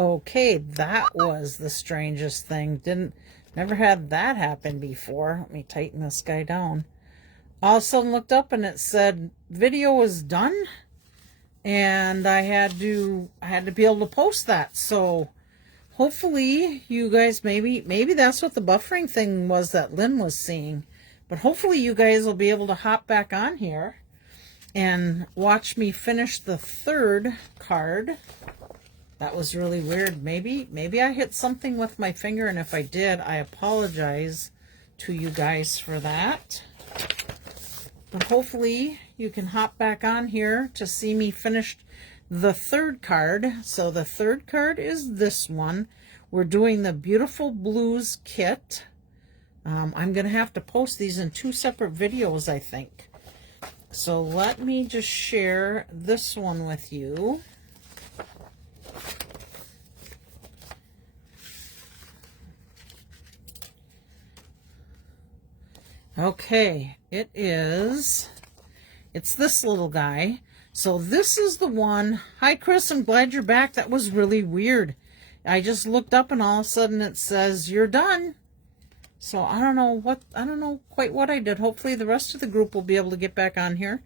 Okay, that was the strangest thing. Never had that happen before. Let me tighten this guy down. All of a sudden looked up and it said video was done, and I had to be able to post that. So hopefully you guys, maybe that's what the buffering thing was that Lynn was seeing. But hopefully you guys will be able to hop back on here and watch me finish the third card. That was really weird. Maybe I hit something with my finger, and if I did, I apologize to you guys for that. But hopefully you can hop back on here to see me finish the third card. So the third card is this one. We're doing the Beautiful Blues kit. I'm going to have to post these in 2 separate videos, I think. So let me just share this one with you. Okay, it's this little guy. So this is the one. Hi, Chris, I'm glad you're back. That was really weird. I just looked up and all of a sudden it says you're done. So I don't know quite what I did. Hopefully the rest of the group will be able to get back on here.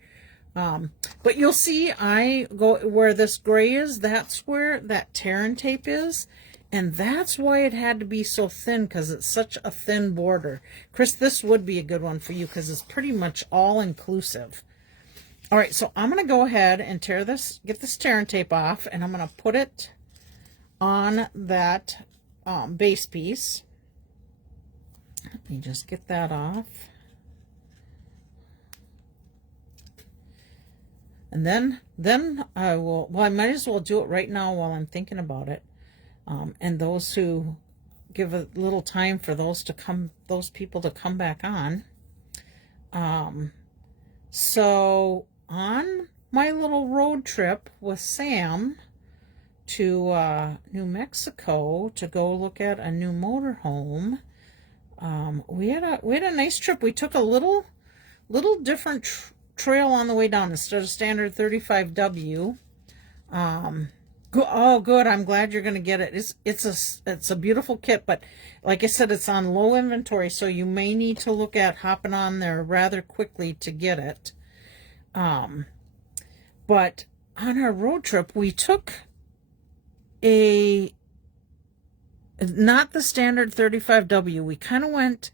But you'll see I go where this gray is, that's where that Terran tape is. And that's why it had to be so thin, because it's such a thin border. Chris, this would be a good one for you because it's pretty much all inclusive. All right, so I'm going to go ahead and get this Terran tape off, and I'm going to put it on that base piece. Let me just get that off. And then I will, well, I might as well do it right now while I'm thinking about it. And those who give a little time for those people to come back on. So on my little road trip with Sam to New Mexico to go look at a new motorhome, we had a nice trip. We took a little different trail on the way down instead of standard 35W. Oh, good. I'm glad you're going to get it. It's a beautiful kit, but like I said, it's on low inventory, so you may need to look at hopping on there rather quickly to get it. But on our road trip, we took not the standard 35W. We kind of went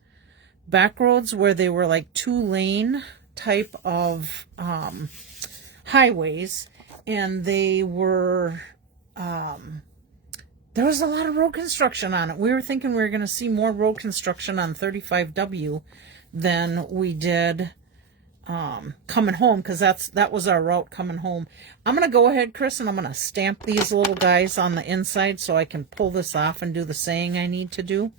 back roads where they were like 2-lane type of highways, and they were there was a lot of road construction on it. We were thinking we were going to see more road construction on 35W than we did coming home, because that was our route coming home. I'm going to go ahead, Chris, and I'm going to stamp these little guys on the inside so I can pull this off and do the saying I need to do.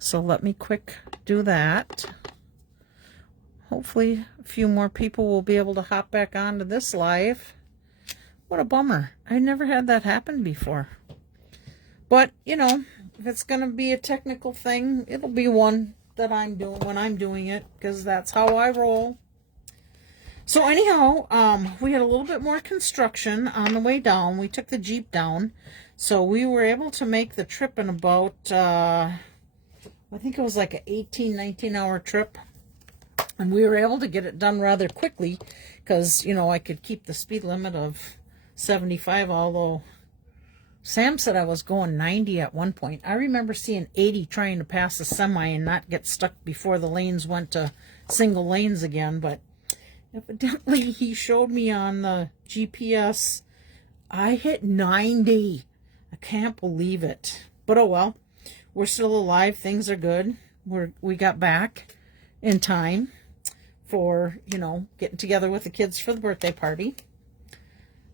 So let me quick do that. Hopefully a few more people will be able to hop back onto this live. What a bummer. I never had that happen before. But, you know, if it's going to be a technical thing, it'll be one that I'm doing when I'm doing it, because that's how I roll. So anyhow, we had a little bit more construction on the way down. We took the Jeep down. So we were able to make the trip in about, I think it was like an 18, 19-hour trip. And we were able to get it done rather quickly because, you know, I could keep the speed limit of 75, although Sam said I was going 90 at one point. I remember seeing 80 trying to pass a semi and not get stuck before the lanes went to single lanes again. But evidently he showed me on the GPS I hit 90. I can't believe it. But oh well, we're still alive. Things are good. We got back in time for, you know, getting together with the kids for the birthday party.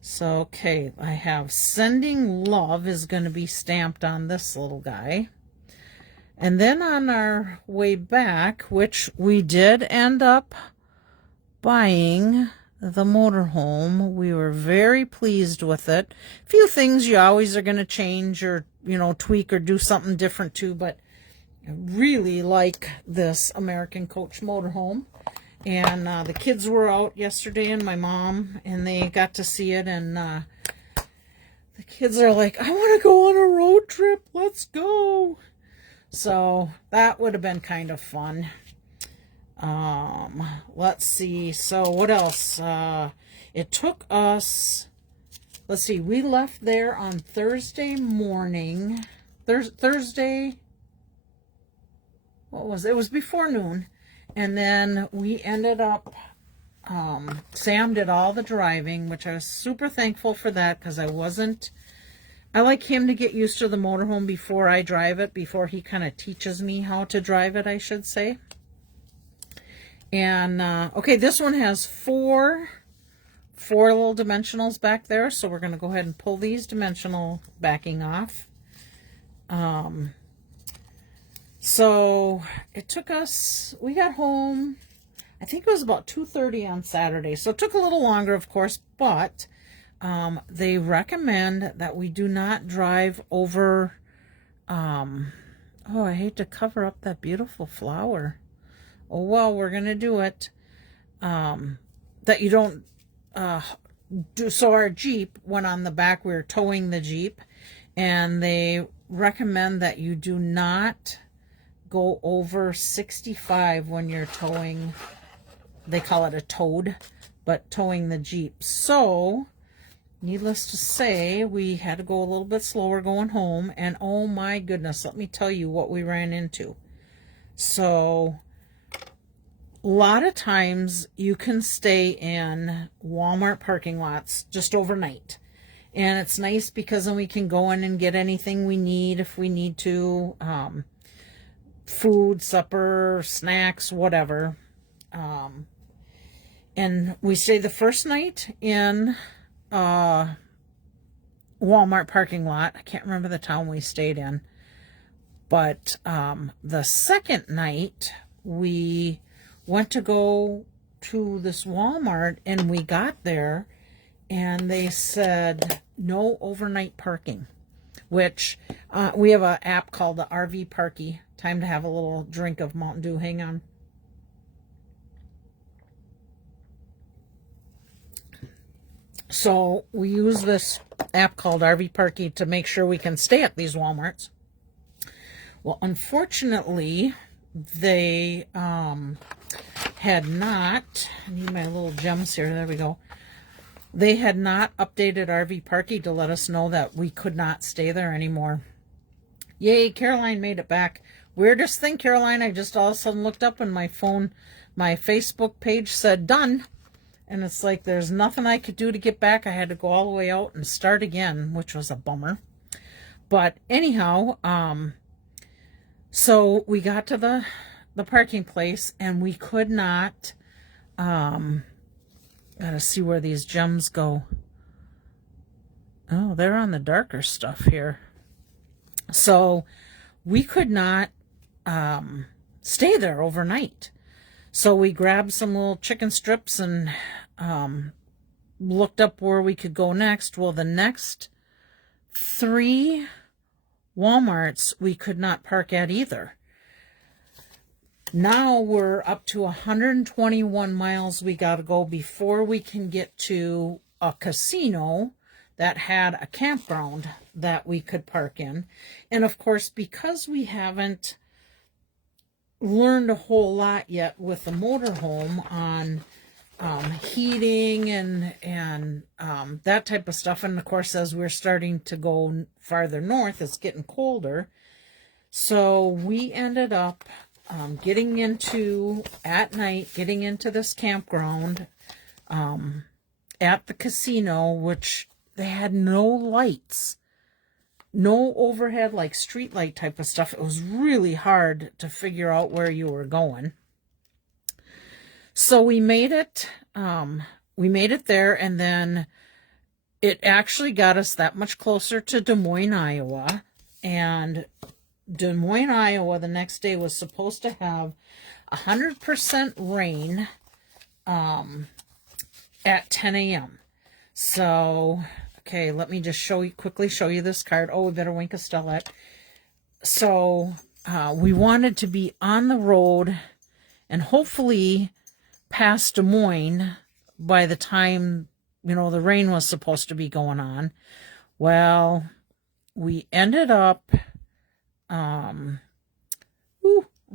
So, okay, I have sending love is going to be stamped on this little guy. And then on our way back, which we did end up buying the motorhome, we were very pleased with it. A few things you always are going to change or, you know, tweak or do something different to, but I really like this American Coach motorhome. And the kids were out yesterday, and my mom, and they got to see it, and the kids are like, I want to go on a road trip. Let's go. So that would have been kind of fun. Let's see. So what else? It took us, let's see, we left there on Thursday morning. Thursday, what was it? It was before noon. And then we ended up, Sam did all the driving, which I was super thankful for that, because I like him to get used to the motorhome before I drive it, before he kind of teaches me how to drive it, I should say. And, okay, this one has four little dimensionals back there, so we're going to go ahead and pull these dimensional backing off. So it took us, we got home, I think it was about 2:30 on Saturday. So it took a little longer, of course, but they recommend that we do not drive over, oh, I hate to cover up that beautiful flower. Oh, well, we're going to do it. That you don't do. So our Jeep went on the back. We were towing the Jeep, and they recommend that you do not go over 65 when you're towing. They call it a toad, but towing the Jeep. So, needless to say, we had to go a little bit slower going home, and oh my goodness, let me tell you what we ran into. So, a lot of times you can stay in Walmart parking lots just overnight. And it's nice because then we can go in and get anything we need if we need to. Food, supper, snacks, whatever. And we stay the first night in Walmart parking lot. I can't remember the town we stayed in. But the second night we went to go to this Walmart, and we got there and they said no overnight parking, which we have an app called the RV Parky. Time to have a little drink of Mountain Dew. Hang on. So we use this app called RV Parky to make sure we can stay at these Walmarts. Well, unfortunately, they had not, I need my little gems here, there we go. They had not updated RV Parky to let us know that we could not stay there anymore. Yay, Caroline made it back. Weirdest thing, Caroline, I just all of a sudden looked up and my phone, my Facebook page said done. And it's like there's nothing I could do to get back. I had to go all the way out and start again, which was a bummer. But anyhow, so we got to the parking place, and we could not, gotta see where these gems go. Oh, they're on the darker stuff here. So we could not stay there overnight. So we grabbed some little chicken strips and looked up where we could go next. Well, the next 3 Walmarts we could not park at either. Now we're up to 121 miles we got to go before we can get to a casino that had a campground that we could park in. And of course, because we haven't learned a whole lot yet with the motorhome on heating and that type of stuff, and of course as we're starting to go farther north, it's getting colder. So we ended up getting into this campground at the casino, which they had no lights, no overhead like street light type of stuff. It was really hard to figure out where you were going. So we made it there, and then it actually got us that much closer to Des Moines, Iowa. And Des Moines, Iowa, the next day was supposed to have 100% rain at 10 a.m. So, okay, let me just quickly show you this card. Oh, we better wink a Stellette. So, we wanted to be on the road and hopefully past Des Moines by the time, the rain was supposed to be going on. Well, we ended up, ooh, I'm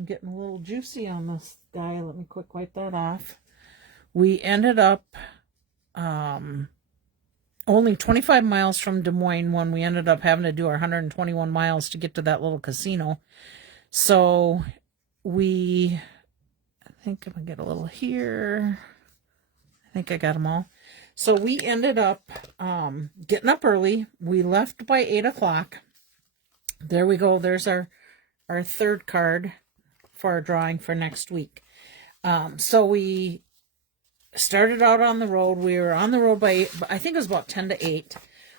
getting a little juicy on this guy. Let me quick wipe that off. We ended up only 25 miles from Des Moines when we ended up having to do our 121 miles to get to that little casino. So I think I'm going to get a little here. I think I got them all. So we ended up getting up early. We left by 8 o'clock. There we go. There's our third card for our drawing for next week. So we started out on the road. We were on the road by, I think it was about 10 to 8.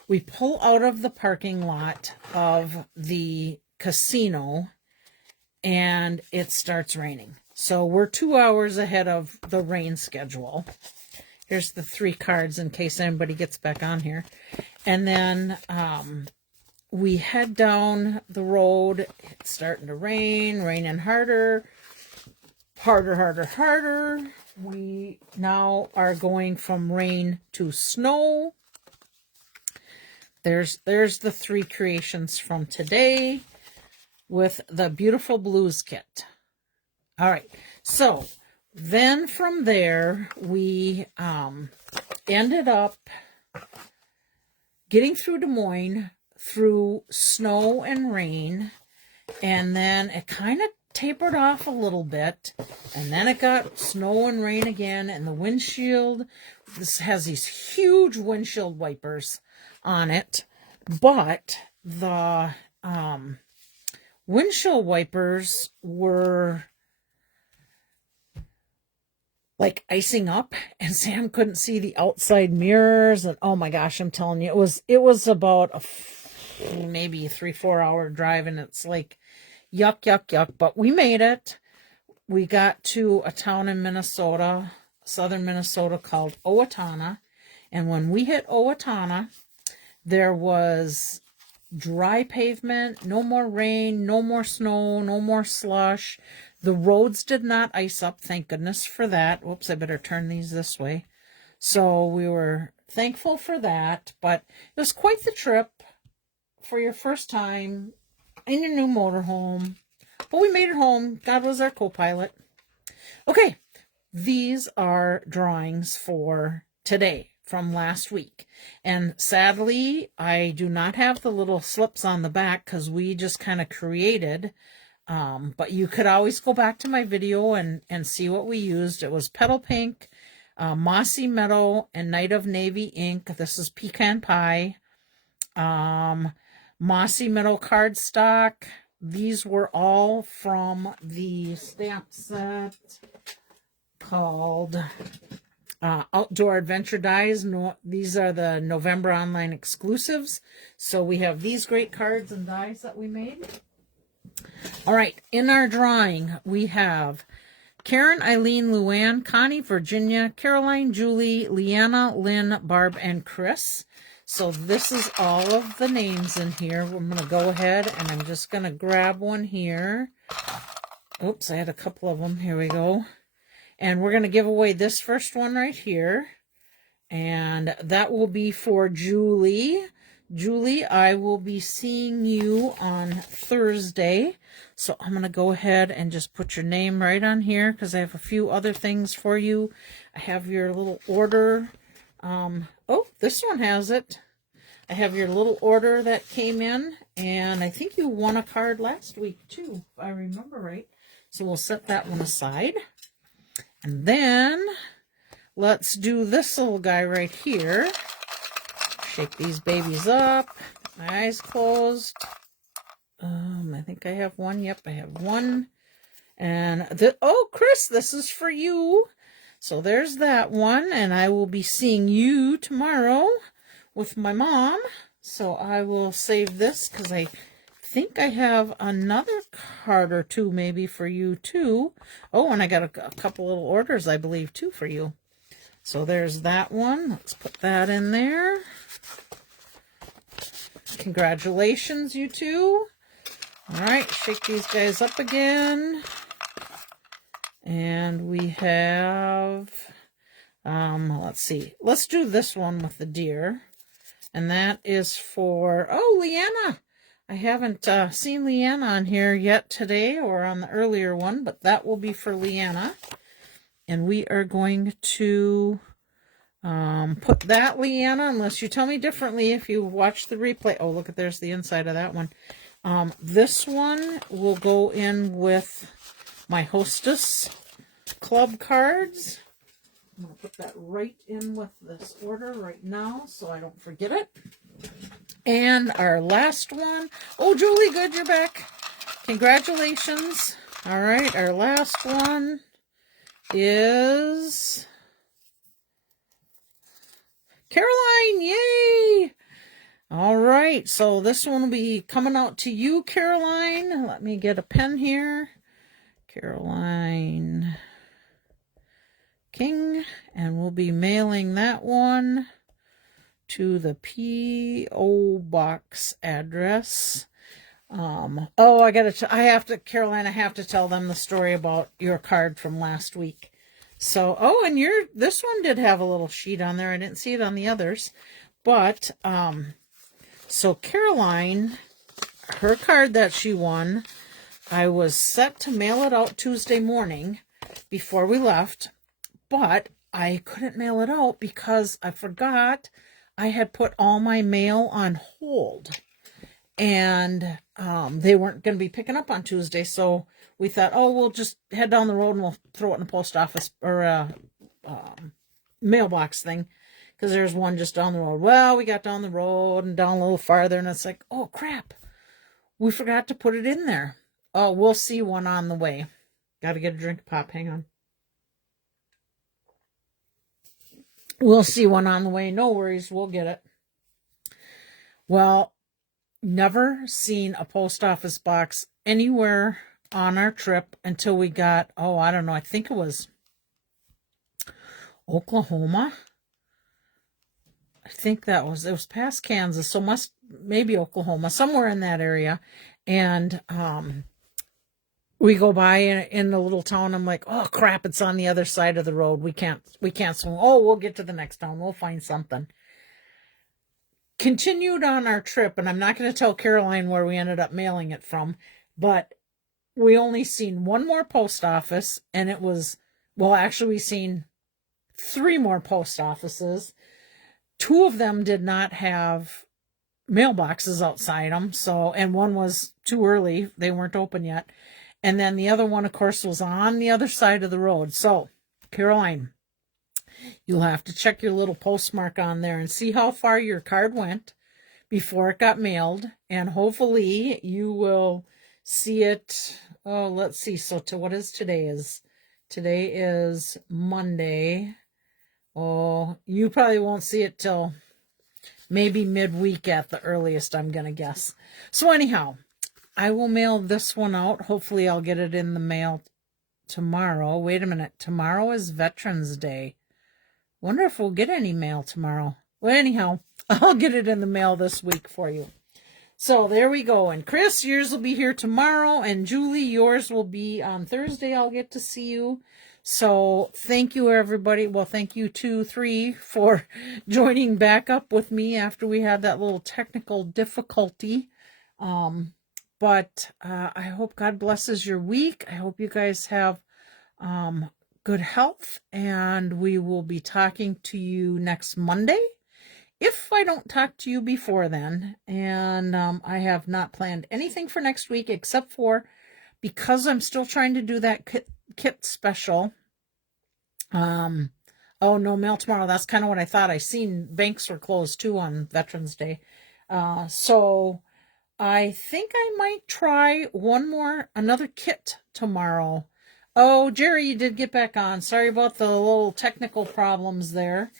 We pull out of the parking lot of the casino and it starts raining. So we're 2 hours ahead of the rain schedule. Here's the 3 cards in case anybody gets back on here. And then we head down the road. It's starting to rain, raining harder. We now are going from rain to snow. There's the 3 creations from today with the beautiful blues kit. All right, so then from there we ended up getting through Des Moines through snow and rain, and then it kind of tapered off a little bit, and then it got snow and rain again, and the windshield, this has these huge windshield wipers on it, but the windshield wipers were like icing up, and Sam couldn't see the outside mirrors, and oh my gosh, I'm telling you, it was about maybe a 3-4 hour drive, and it's like yuck, but we made it. We got to a town in Minnesota, southern Minnesota, called Owatonna, and when we hit Owatonna, there was dry pavement, no more rain, no more snow, no more slush. The roads did not ice up, thank goodness for that. Whoops, I better turn these this way. So we were thankful for that, but it was quite the trip for your first time in your new motorhome. But we made it home. God was our co-pilot. Okay, these are drawings for today from last week. And sadly, I do not have the little slips on the back because we just kind of created. But you could always go back to my video and see what we used. It was Petal Pink, Mossy Meadow, and Night of Navy ink. This is Pecan Pie. Mossy Meadow cardstock. These were all from the stamp set called Outdoor Adventure Dies. No, these are the November online exclusives. So we have these great cards and dies that we made. All right, in our drawing, we have Karen, Eileen, Luann, Connie, Virginia, Caroline, Julie, Leanna, Lynn, Barb, and Chris. So this is all of the names in here. I'm going to go ahead and I'm just going to grab one here. Oops, I had a couple of them. Here we go. And we're going to give away this first one right here. And that will be for Julie. Julie, I will be seeing you on Thursday. So I'm going to go ahead and just put your name right on here because I have a few other things for you. I have your little order. Oh, this one has it. I have your little order that came in, and I think you won a card last week too, if I remember right. So we'll set that one aside. And then let's do this little guy right here. Shake these babies up. My eyes closed. I think I have one. Yep, I have one. And oh, Chris, this is for you. So there's that one, and I will be seeing you tomorrow with my mom. So I will save this because I think I have another card or two maybe for you too. Oh, and I got a couple little orders, I believe, too, for you. So there's that one. Let's put that in there. Congratulations, you two. All right, shake these guys up again. And we have, let's see. Let's do this one with the deer. And that is for, oh, Leanna. I haven't seen Leanna on here yet today or on the earlier one, but that will be for Leanna. And we are going to put that, Leanna, unless you tell me differently if you watch the replay. Oh, look, there's the inside of that one. This one will go in with my Hostess Club cards. I'm going to put that right in with this order right now so I don't forget it. And our last one. Oh, Julie, good, you're back. Congratulations. All right, our last one is Caroline. Yay! All right, so this one will be coming out to you, Caroline. Let me get a pen here. Caroline King, and we'll be mailing that one to the P.O. Box address. Caroline, I have to tell them the story about your card from last week. So, and this one did have a little sheet on there. I didn't see it on the others. But, so Caroline, her card that she won, I was set to mail it out Tuesday morning before we left, but I couldn't mail it out because I forgot I had put all my mail on hold, and they weren't going to be picking up on Tuesday. So we thought, we'll just head down the road and we'll throw it in the post office or a mailbox thing, because there's one just down the road. Well, we got down the road and down a little farther, and it's like, oh crap, we forgot to put it in there. Oh, we'll see one on the way. Got to get a drink of pop. Hang on. We'll see one on the way. No worries. We'll get it. Well, never seen a post office box anywhere on our trip until we got, I don't know, I think it was Oklahoma. I think it was past Kansas, so maybe Oklahoma, somewhere in that area. And we go by in the little town. I'm like, oh crap, it's on the other side of the road. We can't swing. Oh, we'll get to the next town. We'll find something. Continued on our trip, and I'm not going to tell Caroline where we ended up mailing it from, but we only seen one more post office, and it was, actually we seen 3 more post offices. 2 of them did not have mailboxes outside them, and one was too early. They weren't open yet. And then the other one, of course, was on the other side of the road. So, Caroline, you'll have to check your little postmark on there and see how far your card went before it got mailed. And hopefully you will see it. Oh, let's see. So, what is today? Today is Monday. Oh, you probably won't see it till maybe midweek at the earliest, I'm going to guess. So, anyhow, I will mail this one out. Hopefully I'll get it in the mail tomorrow. Wait a minute. Tomorrow is Veterans Day. Wonder if we'll get any mail tomorrow. Well, anyhow, I'll get it in the mail this week for you. So there we go. And Chris, yours will be here tomorrow. And Julie, yours will be on Thursday. I'll get to see you. So thank you, everybody. Well, thank you 3 for joining back up with me after we had that little technical difficulty. But I hope God blesses your week. I hope you guys have good health, and we will be talking to you next Monday, if I don't talk to you before then. And I have not planned anything for next week except for, because I'm still trying to do that kit special. Oh, no mail tomorrow. That's kind of what I thought. I seen banks were closed too on Veterans Day. So I think I might try another kit tomorrow. Oh, Jerry, you did get back on. Sorry about the little technical problems there.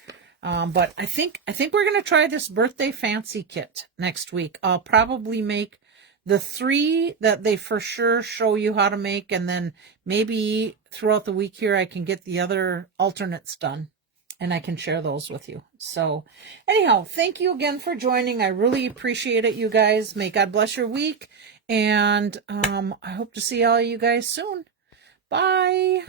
But I think we're going to try this birthday fancy kit next week. I'll probably make the 3 that they for sure show you how to make, and then maybe throughout the week here I can get the other alternates done, and I can share those with you. So anyhow, thank you again for joining. I really appreciate it, you guys. May God bless your week, and I hope to see all you guys soon. Bye.